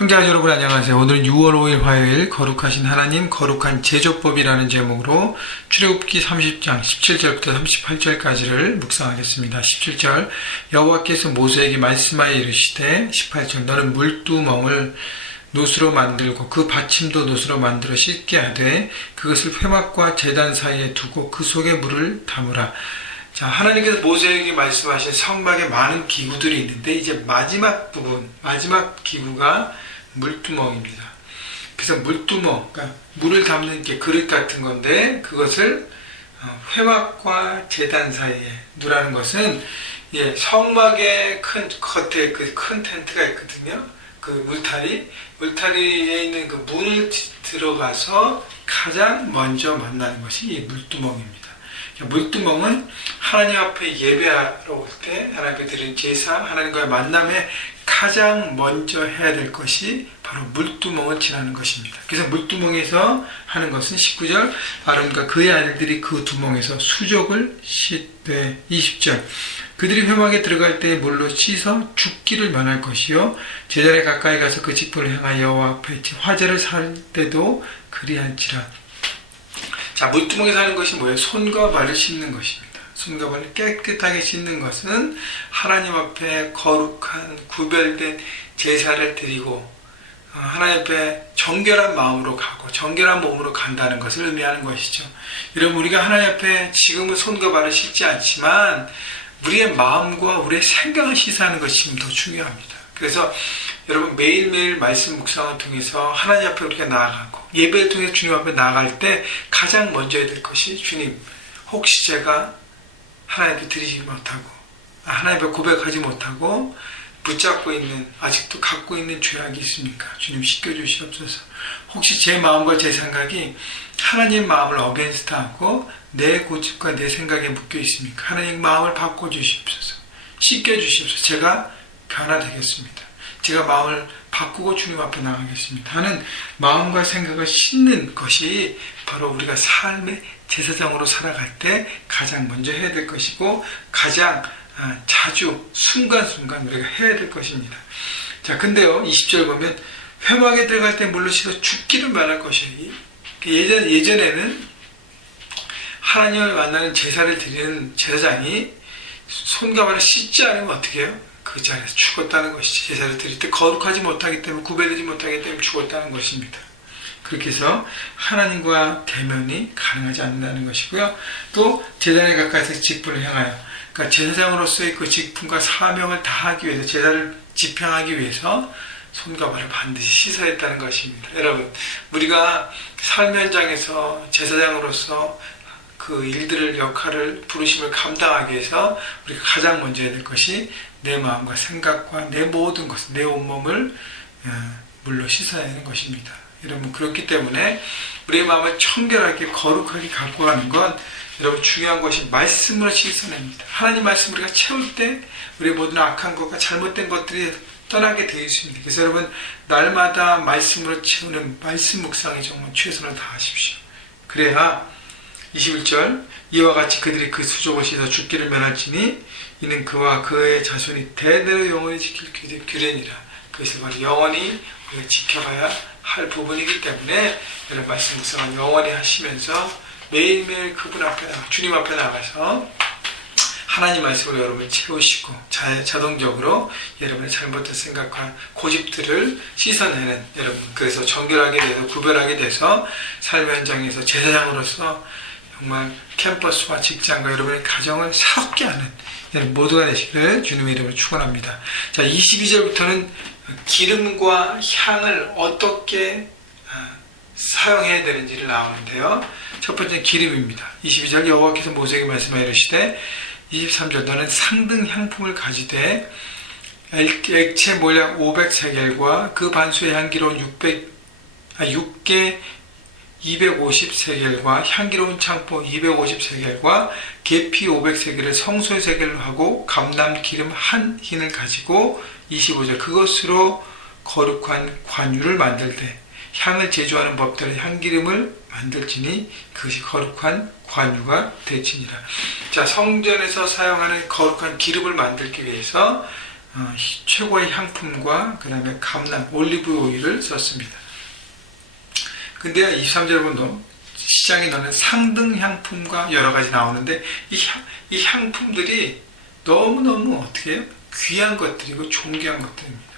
형제자 여러분 안녕하세요. 오늘은 6월 5일 화요일 거룩하신 하나님 거룩한 제조법이라는 제목으로 출애굽기 30장 17절부터 38절까지를 묵상하겠습니다. 17절 여호와께서 모세에게 말씀하여 이르시되 18절 너는 물두멍을 노수로 만들고 그 받침도 노수로 만들어 씻게 하되 그것을 회막과 제단 사이에 두고 그 속에 물을 담으라. 자, 하나님께서 모세에게 말씀하신 성막에 많은 기구들이 있는데 이제 마지막 부분, 마지막 기구가 물두멍입니다. 그래서 물두멍, 그러니까 물을 담는 게 그릇 같은 건데 그것을 회막과 제단 사이에 두라는 것은 성막의 큰 겉에 그 큰 텐트가 있거든요. 그 물타리에 있는 그 문을 들어가서 가장 먼저 만나는 것이 이 물두멍입니다. 물두멍은 하나님 앞에 예배하러 올 때 하나님 앞에 드리는 제사, 하나님과의 만남에 가장 먼저 해야 될 것이 바로 물두멍을 지나는 것입니다. 그래서 물두멍에서 하는 것은 19절 아론과 그의 아들들이 그 두멍에서 수족을 씻되 20절 그들이 회막에 들어갈 때 물로 씻어 죽기를 면할 것이요 제자리에 가까이 가서 그 직분을 향하여 여호와 앞에 화제를 살 때도 그리한지라. 자, 물두멍에서 하는 것이 뭐예요? 손과 발을 씻는 것입니다. 손과 발을 깨끗하게 씻는 것은 하나님 앞에 거룩한 구별된 제사를 드리고 하나님 앞에 정결한 마음으로 가고 정결한 몸으로 간다는 것을 의미하는 것이죠. 여러분, 우리가 하나님 앞에 지금은 손과 발을 씻지 않지만 우리의 마음과 우리의 생각을 씻어하는 것이 지금 더 중요합니다. 그래서 여러분 매일매일 말씀 묵상을 통해서 하나님 앞에 우리가 나아가고 예배를 통해서 주님 앞에 나아갈 때 가장 먼저 해야 될 것이 주님, 혹시 제가 하나님께 드리지 못하고 하나님 앞에 고백하지 못하고 붙잡고 있는 아직도 갖고 있는 죄악이 있습니까? 주님 씻겨주시옵소서. 혹시 제 마음과 제 생각이 하나님 마음을 어게인스트하고 내 고집과 내 생각에 묶여 있습니까? 하나님 마음을 바꿔주시옵소서. 씻겨주시옵소서. 제가 변화되겠습니다. 제가 마음을 바꾸고 주님 앞에 나가겠습니다 하는 마음과 생각을 씻는 것이 바로 우리가 삶의 제사장으로 살아갈 때 가장 먼저 해야 될 것이고 가장 자주 순간순간 우리가 해야 될 것입니다. 자, 근데요 20절 보면 회막에 들어갈 때 물로 씻어 죽기를 면할 것이에요. 예전에는 하나님을 만나는 제사를 드리는 제사장이 손과 발을 씻지 않으면 어떻게 해요? 그 자리에서 죽었다는 것이지. 제사를 드릴 때 거룩하지 못하기 때문에 구별되지 못하기 때문에 죽었다는 것입니다. 그렇게 해서 하나님과 대면이 가능하지 않는다는 것이고요. 또 제단에 가까이서 직분을 향하여 그러니까 제사장으로서의 그 직분과 사명을 다하기 위해서 제사를 집행하기 위해서 손과 발을 반드시 씻어야 했다는 것입니다. 여러분, 우리가 삶 현장에서 제사장으로서 그 일들을 역할을 부르심을 감당하기 위해서 우리가 가장 먼저 해야 될 것이 내 마음과 생각과 내 모든 것을 내 온몸을 물로 씻어야 하는 것입니다. 여러분, 그렇기 때문에 우리의 마음을 청결하게 거룩하게 갖고 가는 건 여러분 중요한 것이 말씀으로 씻어냅니다. 하나님 말씀 우리가 채울 때 우리의 모든 악한 것과 잘못된 것들이 떠나게 되어 있습니다. 그래서 여러분 날마다 말씀으로 채우는 말씀 묵상에 정말 최선을 다하십시오. 그래야 21절 이와 같이 그들이 그 수족을 씻어 죽기를 면할지니 이는 그와 그의 자손이 대대로 영원히 지킬 규례니라. 그것을 바로 영원히 우리가 지켜가야 할 부분이기 때문에 여러분 말씀 묵상을 영원히 하시면서 매일매일 그분 앞에 주님 앞에 나가서 하나님 말씀으로 여러분을 채우시고 자동적으로 여러분의 잘못된 생각과 고집들을 씻어내는 여러분, 그래서 정결하게 돼서 구별하게 돼서 삶의 현장에서 제사장으로서 정말 캠퍼스와 직장과 여러분의 가정을 새롭게 하는 여러분 모두가 되시기를 주님의 이름으로 축원합니다. 자, 22절부터는 기름과 향을 어떻게 사용해야 되는지를 나오는데요. 첫 번째 기름입니다. 22절 여호와께서 모세에게 말씀하여 이르시되 23절 너는 상등 향품을 가지되 액체 몰약 500세겔과 그 반수의 향기로운 6개 250세겔과 향기로운 창포 250세겔과 계피 500세겔을 성소의 세겔로 하고 감람 기름 한 흰을 가지고 25절 그것으로 거룩한 관유를 만들되 향을 제조하는 법대로 향기름을 만들지니 그것이 거룩한 관유가 되지니라. 자, 성전에서 사용하는 거룩한 기름을 만들기 위해서 최고의 향품과 그 다음에 감람, 올리브 오일을 썼습니다. 근데 23절 보면 시장에 넣는 상등 향품과 여러 가지 나오는데 이 향품들이 너무너무 어떻게 해요? 귀한 것들이고 존귀한 것들입니다.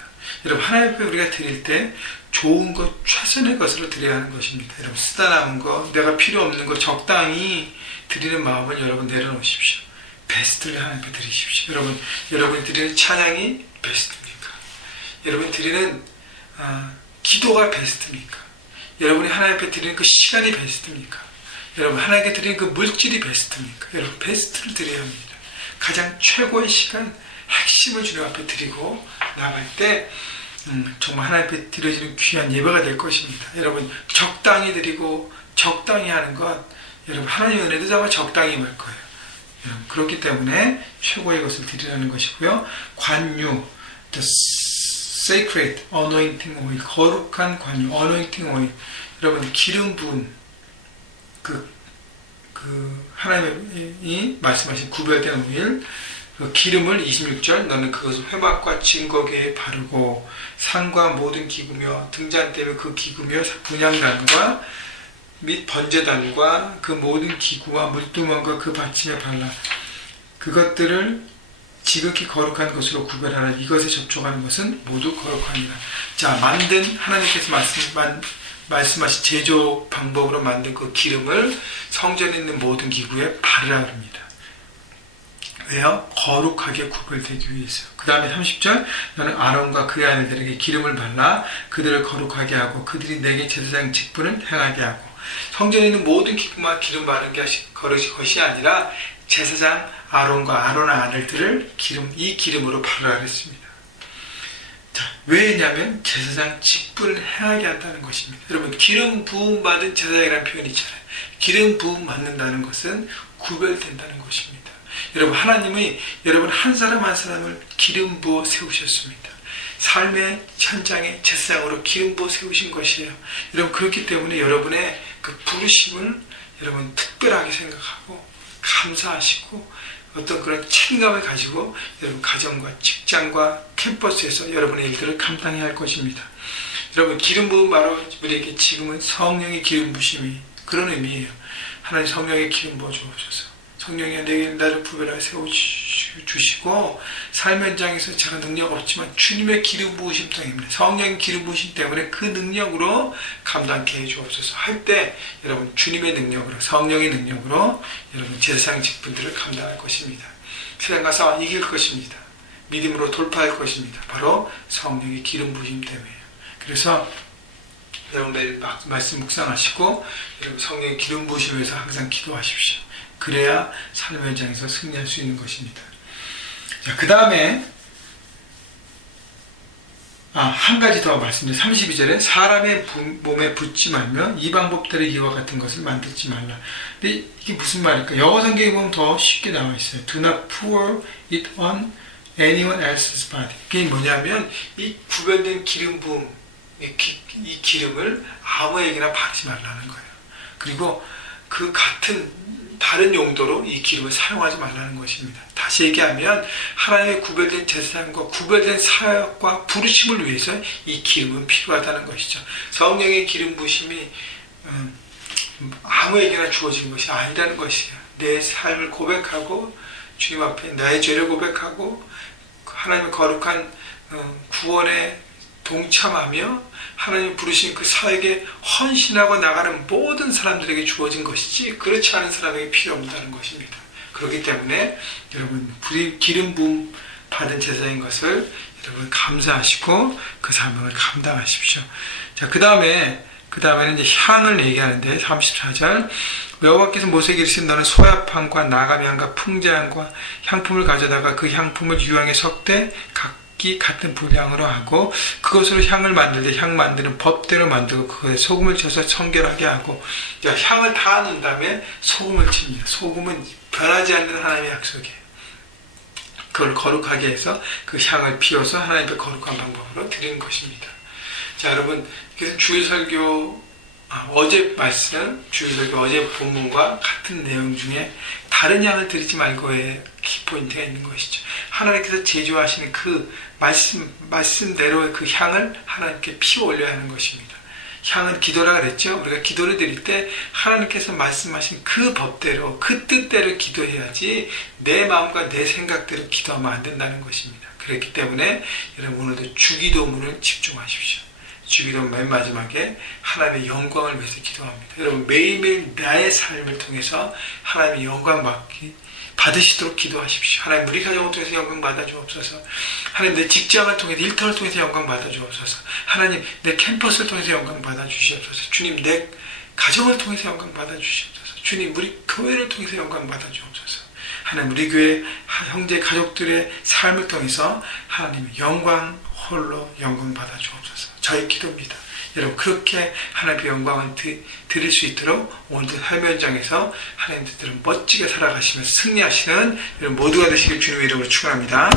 여러분 하나님 앞에 우리가 드릴 때 좋은 것, 최선의 것으로 드려야 하는 것입니다. 여러분 쓰다 남은 거, 내가 필요 없는 거 적당히 드리는 마음을 여러분 내려놓으십시오. 베스트를 하나님 앞에 드리십시오. 여러분이 드리는 찬양이 베스트입니까? 여러분이 드리는 기도가 베스트입니까? 여러분이 하나님 앞에 드리는 그 시간이 베스트입니까? 여러분 하나님께 드리는 그 물질이 베스트입니까? 여러분 베스트를 드려야 합니다. 가장 최고의 시간, 핵심을 주님 앞에 드리고 나갈 때 정말 하나님 앞에 드려지는 귀한 예배가 될 것입니다. 여러분 적당히 드리고 적당히 하는 것, 여러분 하나님의 은혜도 정말 적당히 임할 거예요. 여러분, 그렇기 때문에 최고의 것을 드리라는 것이고요. 관유, the sacred anointing oil, 거룩한 관유, anointing oil. 여러분 기름 부음, 하나님이 말씀하신 구별된 오일, 그 기름을 26절 너는 그것을 회막과 증거궤에 바르고 산과 모든 기구며 등잔대며 그 기구며 분향단과 및 번제단과 그 모든 기구와 물두멍과 그 받침에 발라 그것들을 지극히 거룩한 것으로 구별하라. 이것에 접촉하는 것은 모두 거룩하니라. 자, 만든 하나님께서 말씀하신 제조 방법으로 만든 그 기름을 성전에 있는 모든 기구에 바르라 합니다. 왜요? 거룩하게 구별되기 위해서. 그 다음에 30절 너는 아론과 그의 아내들에게 기름을 발라 그들을 거룩하게 하고 그들이 내게 제사장 직분을 행하게 하고. 성전에 있는 모든 기구만 기름 바르는 것이 아니라 제사장 아론과 아론의 아들들을 이 기름으로 바르라 했습니다. 자, 왜냐하면 제사장 직분을 행하게 한다는 것입니다. 여러분 기름 부음 받은 제사장이라는 표현이 있잖아요. 기름 부음 받는다는 것은 구별된다는 것입니다. 여러분 하나님이 여러분 한 사람 한 사람을 기름 부어 세우셨습니다. 삶의 현장에 제사장으로 기름 부어 세우신 것이에요. 여러분 그렇기 때문에 여러분의 그 부르심을 여러분 특별하게 생각하고 감사하시고 어떤 그런 책임감을 가지고 여러분 가정과 직장과 캠퍼스에서 여러분의 일들을 감당해야 할 것입니다. 여러분 기름 부음 바로 우리에게 지금은 성령의 기름 부심이 그런 의미예요. 하나님 성령의 기름 부어 주옵소서. 성령이 내게 나를 구별하여 세워주시고 삶 현장에서 제가 능력 없지만 주님의 기름 부으심 때문에 성령의 기름 부으심 때문에 그 능력으로 감당케 해주옵소서. 할 때 여러분 주님의 능력으로 성령의 능력으로 여러분 제사장 직분들을 감당할 것입니다. 세상 가서 이길 것입니다. 믿음으로 돌파할 것입니다. 바로 성령의 기름 부으심 때문에요. 그래서 여러분 매일 말씀 묵상하시고 여러분 성령의 기름 부으심 위해서 항상 기도하십시오. 그래야 삶 현장에서 승리할 수 있는 것입니다. 자, 그 다음에 한 가지 더 말씀드려요. 32절에 사람의 몸에 붙지 말며 이 방법대로 이와 같은 것을 만들지 말라. 근데 이게 무슨 말일까? 영어 성경에 보면 더 쉽게 나와 있어요. Do not pour it on anyone else's body. 그게 뭐냐면 이 구별된 기름 부음, 이 기름을 아무에게나 바르지 말라는 거예요. 그리고 그 같은 다른 용도로 이 기름을 사용하지 말라는 것입니다. 다시 얘기하면 하나님의 구별된 제사장과 구별된 사역과 부르심을 위해서 이 기름은 필요하다는 것이죠. 성령의 기름 부심이 아무에게나 주어진 것이 아니라는 것이에요. 내 삶을 고백하고 주님 앞에 나의 죄를 고백하고 하나님의 거룩한 구원에 동참하며 하나님 부르신 그 사역에 헌신하고 나가는 모든 사람들에게 주어진 것이지 그렇지 않은 사람에게 필요 없다는 것입니다. 그렇기 때문에 여러분 기름 부음 받은 제사인 것을 여러분 감사하시고 그 사명을 감당하십시오. 자, 그 다음에는 이제 향을 얘기하는데 34절 여호와께서 모세에게 이르시되 너는 소야향과 나감향과 풍자향과 향품을 가져다가 그 향품을 유향에 섞되 각기 같은 분량으로 하고 그것으로 향을 만들 때 향 만드는 법대로 만들고 그것에 소금을 쳐서 청결하게 하고 향을 다 넣은 다음에 소금을 칩니다. 소금은 변하지 않는 하나님의 약속이에요. 그걸 거룩하게 해서 그 향을 피워서 하나님의 거룩한 방법으로 드리는 것입니다. 자, 여러분 그래서 주일설교 어제 말씀, 주일설교 어제 본문과 같은 내용 중에 다른 향을 드리지 말고의 키포인트가 있는 것이죠. 하나님께서 제조하시는 그 말씀대로의 그 향을 하나님께 피워 올려야 하는 것입니다. 향은 기도라 그랬죠. 우리가 기도를 드릴 때 하나님께서 말씀하신 그 법대로 그 뜻대로 기도해야지 내 마음과 내 생각대로 기도하면 안 된다는 것입니다. 그렇기 때문에 여러분 오늘도 주기도문을 집중하십시오. 주기도 맨 마지막에 하나님의 영광을 위해서 기도합니다. 여러분 매일매일 나의 삶을 통해서 하나님의 영광 받으시도록 기도하십시오. 하나님 우리 가정을 통해서 영광 받아 주옵소서. 하나님 내 직장을 통해서 일터를 통해서 영광 받아 주옵소서. 하나님 내 캠퍼스를 통해서 영광 받아 주시옵소서. 주님 내 가정을 통해서 영광 받아 주시옵소서. 주님 우리 교회를 통해서 영광 받아 주옵소서. 하나님 우리 교회 형제 가족들의 삶을 통해서 하나님의 영광 홀로 영광 받아 주옵소서. 저의 기도입니다. 여러분 그렇게 하나님의 영광을 드릴 수 있도록 오늘도 삶의 현장에서 하나님들은 멋지게 살아가시며 승리하시는 여러분 모두가 되시길 주님의 이름으로 축원합니다.